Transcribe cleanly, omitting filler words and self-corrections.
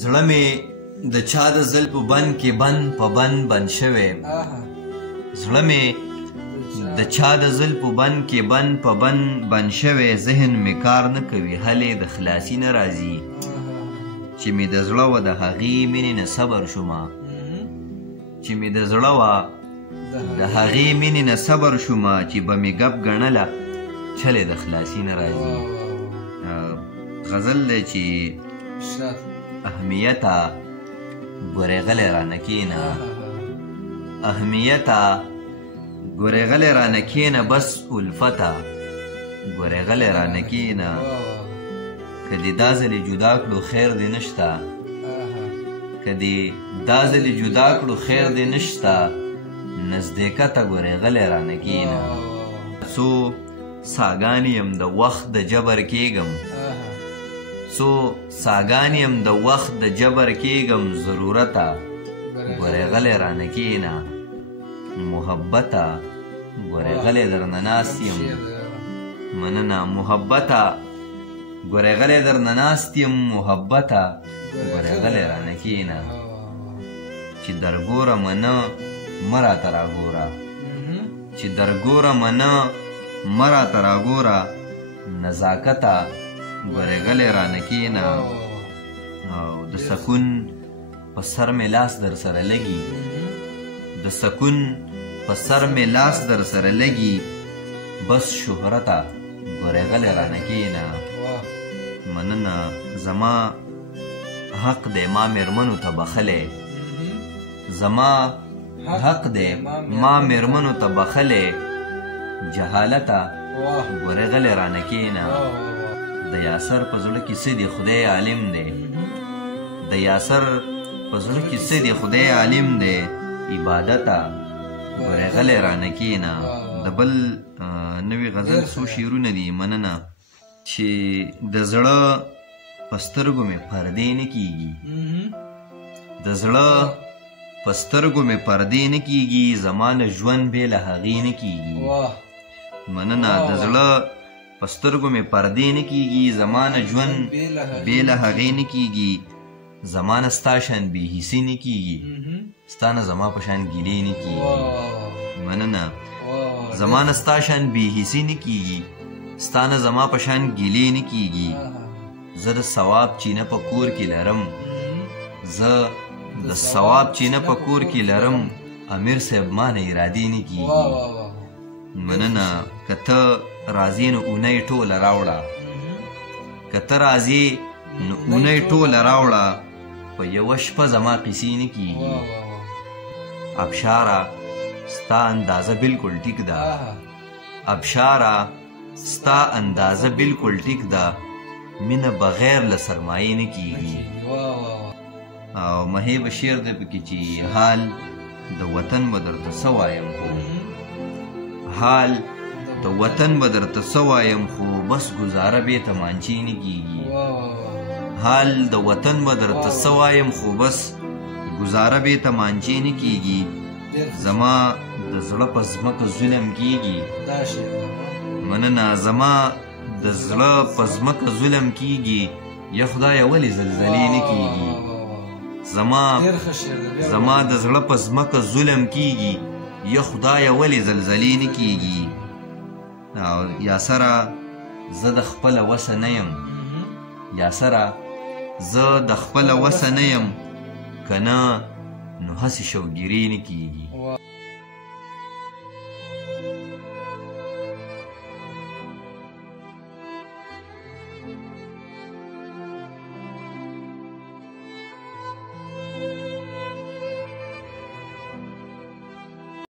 زړه مې د چا د زلفو بند کې بند په بند بند شوی زړه مې د چا د زلفو بند کې بند په بند بند شوی ذهن مې کار نه کوي هلې د خلاصي نه راځي چې مې د زړه و د هغې مینې نه صبر شومه چې مې د زړه و د هغې مینې نه صبر شومه چې به مې ګپ ګڼله چلې د خلاصي نه راځي غزل دی چې اهمیته ګورې غلی رانه کښېنه اهمیته ګورې غلی رانه کښېنه بس الفته ګورې غلی رانه کښېنه که دې دا ځلې جدا کړو خیر دې نشته که دې دا ځلې جدا کړو خیر دې نشته نزدېکته ګورې غلی رانه کښېنه څو ساګانې یم د وخت د جبر کېږم څو ساګانې یم د وخت د جبر کېږم ضرورته ګورې غلی رانه کښېنه محبته ګورې غلی درنه ناست یم مننه محبته ګورې غلی درنه ناست یم محبته ګورې غلی رانه کښېنه چې درګوره منه مه راته راګوره چې درګوره منه مه راته راګوره نزاکته ګورې غلی رانه کښېنه او د سکون په سر مې لاس در سره لګي د سکون په سر مې لاس در سره لګي بس شهرته ګورې غلی رانه کښېنه مننه زما حق دی ما مېرمنو ته بخلی زما حق دی ما مېرمنو ته بخلی جهالته ګورې غلی رانه کښېنه د یاسر په زړه کې څه دی خدای عالم دی د یاسر په زړه کې څه دی خدای عالم دی عبادته ګورې غلی رانه کښېنه د بل نوي غزل څو شعرونه دي مننه چې د زړه په سترګو مې پردې نه کېږي د زړه په سترګو مې پردې نه کېږي زما نه ژوند بې له هغې نه کېږي مننه د زړه په سترګو مې پردې نه کېږي زما نه ژوند بې له هغې نه کېږي زما نه ستا شان بې حسي نه کېږي ستا نه زما په شان ګیلې نه کېږي مننه زما نه ستا شان بې حسي نه کېږي ستا نه زما په شان ګیلې نه کېږي زه د ثواب چینه په کور کې لرم زه د ثواب چینه په کور کې لرم امیر صاحب ما نه ارادې نه کېږي مننه که ته راځې نو اونۍ ټوله راوړه که ته راځې نو اونۍ ټوله راوړه په یوه شپه زما قیسې نه کېږي ابشاره ستا اندازه بلکل ټیک ده ابشاره ستا اندازه بلکل ټیک ده مینه بغیر له سرمایې نه کېږي او مهیبه شعر دی پکې چې حال د وطن به درته څه وایم خو حال د وطن به درته څه وایم خو بس ګزاره بې تمانچې نه کېږي حال د وطن به درته څه وایم خو بس ګزاره بې تمانچې نه کېږي زما د زړه په ځمکه ظلم کېږي مننه زما د زړه په ځمکه ظلم کېږي یا خدایه ولې زلزلې نه کېږي زما د زړه په ځمکه ظلم کېږي یا خدایه ولې زلزلې نه کېږي او یاسره زه د خپله وسه نه یم یاسره زه د خپله وسه نه یم که نه نو هسې شوګیرې نه کېږي